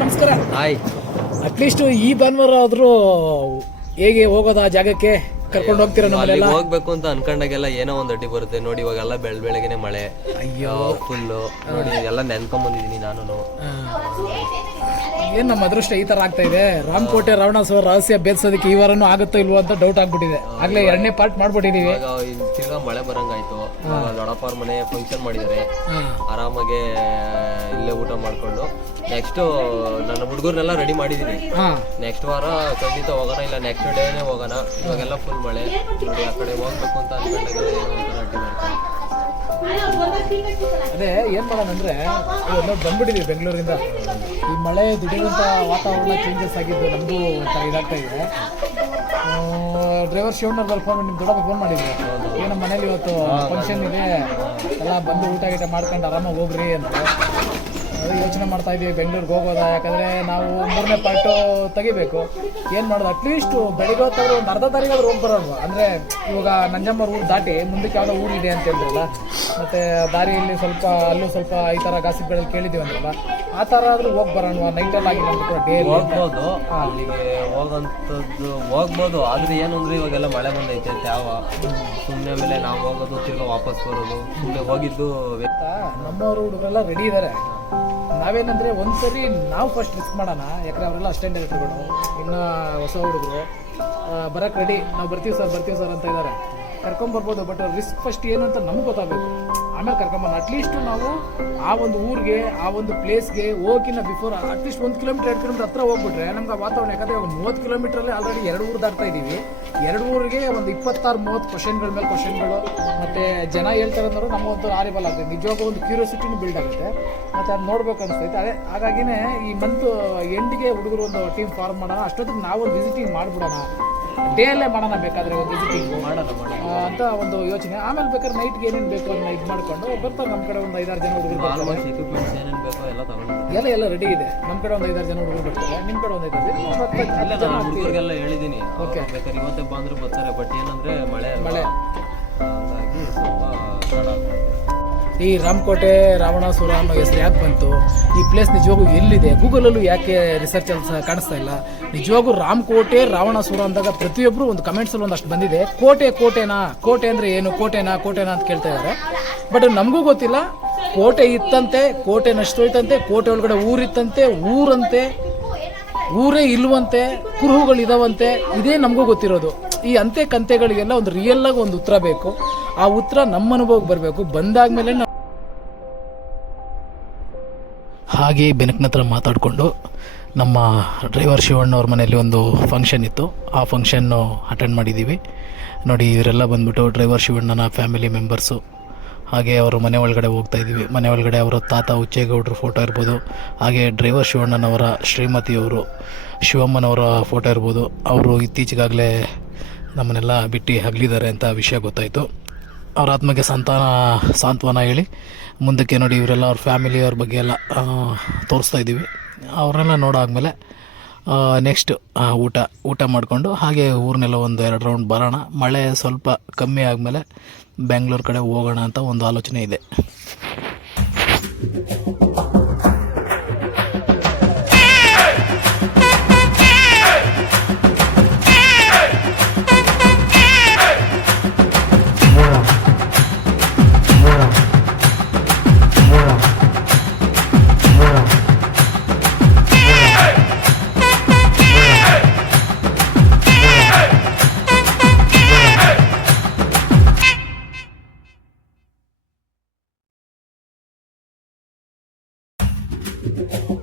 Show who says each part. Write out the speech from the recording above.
Speaker 1: Hi
Speaker 2: at least ಈ ಭಾನುವಾರ ಆದರೂ ಹೇಗೆ ಹೋಗೋದು ಆ ಜಾಗಕ್ಕೆ? ಕರ್ಕೊಂಡು ಹೋಗ್ತೀರಾ ನಮ್ಮನ್ನೆಲ್ಲ
Speaker 1: ಹೋಗ್ಬೇಕು ಅಂತ ಅನ್ಕೊಂಡಾಗೆಲ್ಲ ಏನೋ ಒಂದ್ ಅಡ್ಡಿ ಬರುತ್ತೆ. ನೋಡಿ ಇವಾಗೆಲ್ಲ ಬೆಳ್ ಬೆಳಗ್ಗೆನೆ ಮಳೆ.
Speaker 2: ಅಯ್ಯೋ.
Speaker 1: ಫುಲ್ಲು ನೋಡಿ ಎಲ್ಲ ನೆನ್ಕೊಂಡ್ ಬಂದಿದೀನಿ ನಾನು
Speaker 2: ಏನು ನಮ್ಮ ಅದೃಷ್ಟ ಈ ಥರ ಆಗ್ತಾ ಇದೆ? ರಾಮಕೋಟೆ ರಾವಣಾಸುರ ರಹಸ್ಯ ಭೇದಿಸೋದಕ್ಕೆ ಈ ವಾರನೂ ಆಗುತ್ತೋ ಇಲ್ವೋ ಅಂತ ಡೌಟ್ ಆಗ್ಬಿಟ್ಟಿದೆ. ಆಗ್ಲೇ ಎರಡನೇ ಪಾರ್ಟ್ ಮಾಡ್ಬಿಟ್ಟಿದೀವಿ.
Speaker 1: ಇವಾಗ ಇನ್ ತಿರ್ಗಾ ಮಳೆ ಬರಂಗಾಯ್ತು. ಇವಾಗ ಮನೆ ಫಂಕ್ಷನ್ ಮಾಡಿದ್ದಾರೆ. ಆರಾಮಾಗೆ ಇಲ್ಲೇ ಊಟ ಮಾಡ್ಕೊಂಡು. ನೆಕ್ಸ್ಟ್ ನನ್ನ ಹುಡುಗರ್ನೆಲ್ಲ ರೆಡಿ ಮಾಡಿದೀನಿ.
Speaker 2: ಹಾಂ.
Speaker 1: ನೆಕ್ಸ್ಟ್ ವಾರ ಖಂಡಿತ ಹೋಗೋಣ ಇಲ್ಲ ನೆಕ್ಸ್ಟ್ ಡೇನೇ ಹೋಗೋಣ. ಇವಾಗೆಲ್ಲ ಫುಲ್ ಮಳೆ. ನೋಡಿ ಆ ಕಡೆ ಹೋಗ್ಬೇಕು ಅಂತ ಅನ್ಕೊಂಡಾಗ ಏನೋ ಒಂಥರ ಅಡ್ಡಿ ಬರುತ್ತೆ
Speaker 2: ಅದೇ ಏನು ಮಾಡೋಣ ಅಂದ್ರೆ ನಾವು ಬಂದ್ಬಿಟ್ಟಿದ್ದೀವಿ ಬೆಂಗಳೂರಿಂದ. ಈ ಮಳೆ ದಿಢೀರಂತ ವಾತಾವರಣ ಚೇಂಜಸ್ ಆಗಿದ್ದು ನಮಗೂ ಒಂಥರ ಇದಾಗ್ತಾ ಇದೆ. ಡ್ರೈವರ್ ಶಿವಣ್ಣವ್ರು ಫೋನ್ ನಿಮ್ಮ ದೊಡ್ಡಪ್ಪ ಫೋನ್ ಮಾಡಿದ್ರು. ಏನು ಮನೇಲಿ ಇವತ್ತು ಫಂಕ್ಷನ್ ಇದೆ. ಎಲ್ಲ ಬಂದು ಊಟ ಗೀಟ ಮಾಡ್ಕೊಂಡು ಆರಾಮಾಗಿ ಹೋಗ್ರಿ ಅಂತ ಯೋಚನೆ ಮಾಡ್ತಾ ಇದ್ದೀವಿ ಬೆಂಗಳೂರಿಗೆ ಹೋಗೋದಾ? ಯಾಕಂದರೆ ನಾವು ಮೂರನೇ ಪಾರ್ಟು ತೆಗಿಬೇಕು. ಏನು ಮಾಡೋದು? ಅಟ್ಲೀಸ್ಟ್ ಬೆಳಿಗ್ಗೆ ಹೊತ್ತಾದ್ರೂ ಒಂದು ಅರ್ಧ ತಾರೀಕಾದ್ರೂ ಹೋಗಿ ಬರೋದು. ಅಂದರೆ ಇವಾಗ ನಂಜಮ್ಮರ ಊರು ದಾಟಿ ಮುಂದಕ್ಕೆ ಯಾವುದೋ ಊರಿದೆ ಅಂತ ಹೇಳಿದ್ರಲ್ಲ? ಮತ್ತು ದಾರಿಯಲ್ಲಿ ಸ್ವಲ್ಪ ಅಲ್ಲೂ ಸ್ವಲ್ಪ ಈ ಥರ ಗಾಸಿಪ್ಗಳಲ್ಲಿ ಕೇಳಿದ್ದೀವಿ ಅಂದ್ರಲ್ಲ? ಆ ಥರ ಆದರೂ ಹೋಗಿ ಬರೋಣ ನೈಟಲ್ಲಿ ಆಗಿಲ್ಲ ಅಂತ ಕೂಡ ಡೇ
Speaker 1: ಹೋಗ್ಬೋದು. ಅಲ್ಲಿಗೆ ಹೋಗೋಂಥದ್ದು ಹೋಗ್ಬೋದು. ಆದರೆ ಏನು ಅಂದರೆ ಇವಾಗೆಲ್ಲ ಮಳೆ ಬಂದೈತೆ ಯಾವ ಸುಮ್ಮನೆ ಮೇಲೆ ನಾವು ಹೋಗೋದು ತಿರ್ಗಾ ವಾಪಸ್ ಬರೋದು. ಸುಮ್ಮನೆ ಹೋಗಿದ್ದು
Speaker 2: ನಮ್ಮವರು ಹುಡುಗರೆಲ್ಲ ರೆಡಿ ಇದ್ದಾರೆ ನಾವೇನಂದ್ರೆ ಒಂದ್ಸರಿ ನಾವು ಫಸ್ಟ್ ರಿಸ್ಕ್ ಮಾಡೋಣ. ಯಾಕಂದ್ರೆ ಅವರೆಲ್ಲ ಅಷ್ಟೇ ಡೈರೆಕ್ಟರ್ಗಳು ಇನ್ನೂ ಹೊಸ ಹುಡುಗರು. ಬರೋಕೆ ರೆಡಿ ನಾವು ಬರ್ತೀವಿ ಸರ್ ಬರ್ತೀವಿ ಸರ್ ಅಂತ ಇದ್ದಾರೆ ಕರ್ಕೊಂಬರ್ಬೋದು ಬಟ್ ರಿಸ್ಕ್ ಫಸ್ಟ್ ಏನು ಅಂತ ನಮ್ಗೆ ಗೊತ್ತಾಗಬೇಕು. ಆಮೇಲೆ ಕರ್ಕೊಂಬಂದು ಅಟ್ಲೀಸ್ಟ್ ನಾವು ಆ ಒಂದು ಊರಿಗೆ, ಆ ಒಂದು ಪ್ಲೇಸ್ಗೆ ಹೋಗಿನ ಬಿಫೋರ್ ಅಟ್ಲೀಸ್ಟ್ ಒಂದು ಕಿಲೋಮೀಟರ್ ಎರಡು ಕಿಲೋಮೀಟರ್ ಹತ್ರ ಹೋಗ್ಬಿಟ್ರೆ, ನಮ್ಗೆ ಆ ವಾತಾವರಣ ಯಾಕಂದ್ರೆ ಒಂದು ಮೂವತ್ತು ಕಿಲೋಮೀಟ್ರಲ್ಲಿ ಆಲ್ರೆಡಿ ಎರಡು ಊರು ದಾಟ್ತಾ ಇದ್ದೀವಿ ಎರಡು ಊರಿಗೆ ಒಂದು ಇಪ್ಪತ್ತಾರು, ಮೂವತ್ತು ಕ್ವಶನ್ಗಳ ಮೇಲೆ ಕ್ವಶನ್ಗಳು ಮತ್ತು ಜನ ಹೇಳ್ತಾರೆ ಅಂದ್ರೆ ನಮಗೊಂದು ಆರಿಬಲ್ ಆಗುತ್ತೆ ನಿಜವಾಗೂ ಒಂದು ಕ್ಯೂರಿಯಾಸಿಟಿನೂ ಬಿಲ್ಡ್ ಆಗುತ್ತೆ. ಮತ್ತು ಅದು ನೋಡ್ಬೇಕು ಅನಿಸ್ತೈತೆ. ಅದೇ, ಹಾಗಾಗಿನೇ ಈ ಮಂತ್ ಎಂಡಿಗೆ ಹುಡುಗರು ಒಂದು ಟೀಮ್ ಫಾರ್ಮ್ ಮಾಡೋಣ. ಅಷ್ಟೊತ್ತಿಗೆ ನಾವು ಒಂದು ವಿಸಿಟಿಂಗ್ ಮಾಡಿಬಿಡೋಣ. ಡೇ ಅಲ್ಲೇ ಮಾಡೋಣ ಬೇಕಾದರೆ ಒಂದು ವಿಸಿಟಿಂಗ್
Speaker 1: ಮಾಡೋಣ ಮಾಡೋಣ
Speaker 2: ಅಂತ ಒಂದು ಯೋಚನೆ. ಆಮೇಲೆ ಬೇಕಾದ್ರೆ ನೈಟ್ಗೆ ಏನೇನು ಬೇಕು ಅದನ್ನ ಇದು ಮಾಡ್ಕೊಂಡು ಬರ್ತಾರೆ ನಮ್ಮ ಕಡೆ ಒಂದು ಐದಾರು ಜನ ಹುಡುಗರು ಬರ್ತಾರೆ.
Speaker 1: ಎಲ್ಲ ತಗೊಂಡು
Speaker 2: ಎಲ್ಲ ಎಲ್ಲ ರೆಡಿ ಇದೆ. ನಮ್ಮ ಕಡೆ ಒಂದು ಐದಾರು ಜನ ಹುಡುಗರು ಬರ್ತಾರೆ. ನಿಮ್ಮ ಕಡೆ ಒಂದು ಐದಾರು ಜನ
Speaker 1: ಹುಡುಗರಿಗೆಲ್ಲ ಹೇಳಿದ್ದೀನಿ ಬೇಕಾದ್ರೆ ಇವತ್ತೇ ಬಂದ್ರು ಬರ್ತಾರೆ ಬಟ್ ಏನಂದ್ರೆ ಮಳೆ
Speaker 2: ಮಳೆ.
Speaker 1: ಹಾಗಾಗಿ ಸ್ವಲ್ಪ.
Speaker 2: ಈ ರಾಮಕೋಟೆ, ರಾವಣಾಸುರ ಅನ್ನೋ ಹೆಸರು ಯಾಕೆ ಬಂತು? ಈ ಪ್ಲೇಸ್ ನಿಜವಾಗೂ ಎಲ್ಲಿದೆ? ಗೂಗಲಲ್ಲೂ ಯಾಕೆ ರಿಸರ್ಚ್ ಕಾಣಿಸ್ತಾ ಇಲ್ಲ? ನಿಜವಾಗೂ ರಾಮಕೋಟೆ, ರಾವಣಾಸುರ ಅಂದಾಗ ಪ್ರತಿಯೊಬ್ಬರು ಒಂದು ಕಮೆಂಟ್ಸಲ್ಲಿ ಒಂದಷ್ಟು ಬಂದಿದೆ. ಕೋಟೆ, ಕೋಟೆನಾ? ಕೋಟೆ ಅಂದರೆ ಏನು? ಕೋಟೆನಾ? ಕೋಟೆನಾ ಅಂತ ಕೇಳ್ತಾ ಇದ್ದಾರೆ. ಬಟ್ ನಮಗೂ ಗೊತ್ತಿಲ್ಲ. ಕೋಟೆ ಇತ್ತಂತೆ, ಕೋಟೆ ನಷ್ಟೋಯ್ತಂತೆ ಕೋಟೆ ಒಳಗಡೆ ಊರಿತ್ತಂತೆ, ಊರಂತೆ, ಊರೇ ಇಲ್ವಂತೆ, ಕುರುಹುಗಳು ಇದಾವಂತೆ, ಇದೇ ನಮಗೂ ಗೊತ್ತಿರೋದು. ಈ ಅಂತೆ ಕಂತೆಗಳಿಗೆಲ್ಲ ಒಂದು ರಿಯಲ್ ಆಗಿ ಒಂದು ಉತ್ತರ ಬೇಕು. ಆ ಉತ್ತರ ನಮ್ಮ ಅನುಭವಕ್ಕೆ ಬರಬೇಕು. ಬಂದಾದ್ಮೇಲೆ ಹಾಗೆ ಬೆನಕ್ನ ಹತ್ರ ಮಾತಾಡಿಕೊಂಡು ನಮ್ಮ ಡ್ರೈವರ್ ಶಿವಣ್ಣವ್ರ ಮನೆಯಲ್ಲಿ ಒಂದು ಫಂಕ್ಷನ್ ಇತ್ತು. ಆ ಫಂಕ್ಷನ್ನು ಅಟೆಂಡ್ ಮಾಡಿದ್ದೀವಿ. ನೋಡಿ, ಇವರೆಲ್ಲ ಬಂದ್ಬಿಟ್ಟು ಡ್ರೈವರ್ ಶಿವಣ್ಣನ ಫ್ಯಾಮಿಲಿ ಮೆಂಬರ್ಸು ಹಾಗೆ ಅವರು ಮನೆ ಒಳಗಡೆ ಹೋಗ್ತಾ ಇದ್ದೀವಿ. ಮನೆ ಒಳಗಡೆ ಅವರ ತಾತ ಉಚ್ಚೇಗೌಡರ ಫೋಟೋ ಇರ್ಬೋದು. ಹಾಗೆ ಡ್ರೈವರ್ ಶಿವಣ್ಣನವರ ಶ್ರೀಮತಿಯವರು ಶಿವಮ್ಮನವರ ಫೋಟೋ ಇರ್ಬೋದು. ಅವರು ಇತ್ತೀಚೆಗಾಗಲೇ ನಮ್ಮನ್ನೆಲ್ಲ ಬಿಟ್ಟು ಹಗಲಿದ್ದಾರೆ ಅಂತ ವಿಷಯ ಗೊತ್ತಾಯಿತು. ಅವ್ರ ಆತ್ಮಕ್ಕೆ ಸಂತಾನ, ಸಾಂತ್ವನ ಹೇಳಿ ಮುಂದಕ್ಕೆ ನೋಡಿ ಇವರೆಲ್ಲ ಅವ್ರ ಫ್ಯಾಮಿಲಿ ಅವ್ರ ಬಗ್ಗೆ ಎಲ್ಲ ತೋರಿಸ್ತಾ ಇದ್ದೀವಿ. ಅವ್ರನ್ನೆಲ್ಲ ನೋಡಾದ್ಮೇಲೆ ನೆಕ್ಸ್ಟ್ ಊಟ ಊಟ ಮಾಡಿಕೊಂಡು ಹಾಗೆ ಊರನ್ನೆಲ್ಲ ಒಂದು ಎರಡು ರೌಂಡ್ ಬರೋಣ. ಮಳೆ ಸ್ವಲ್ಪ ಕಮ್ಮಿ ಆದಮೇಲೆ ಬೆಂಗಳೂರು ಕಡೆ ಹೋಗೋಣ ಅಂತ ಒಂದು ಆಲೋಚನೆ ಇದೆ. Thank you.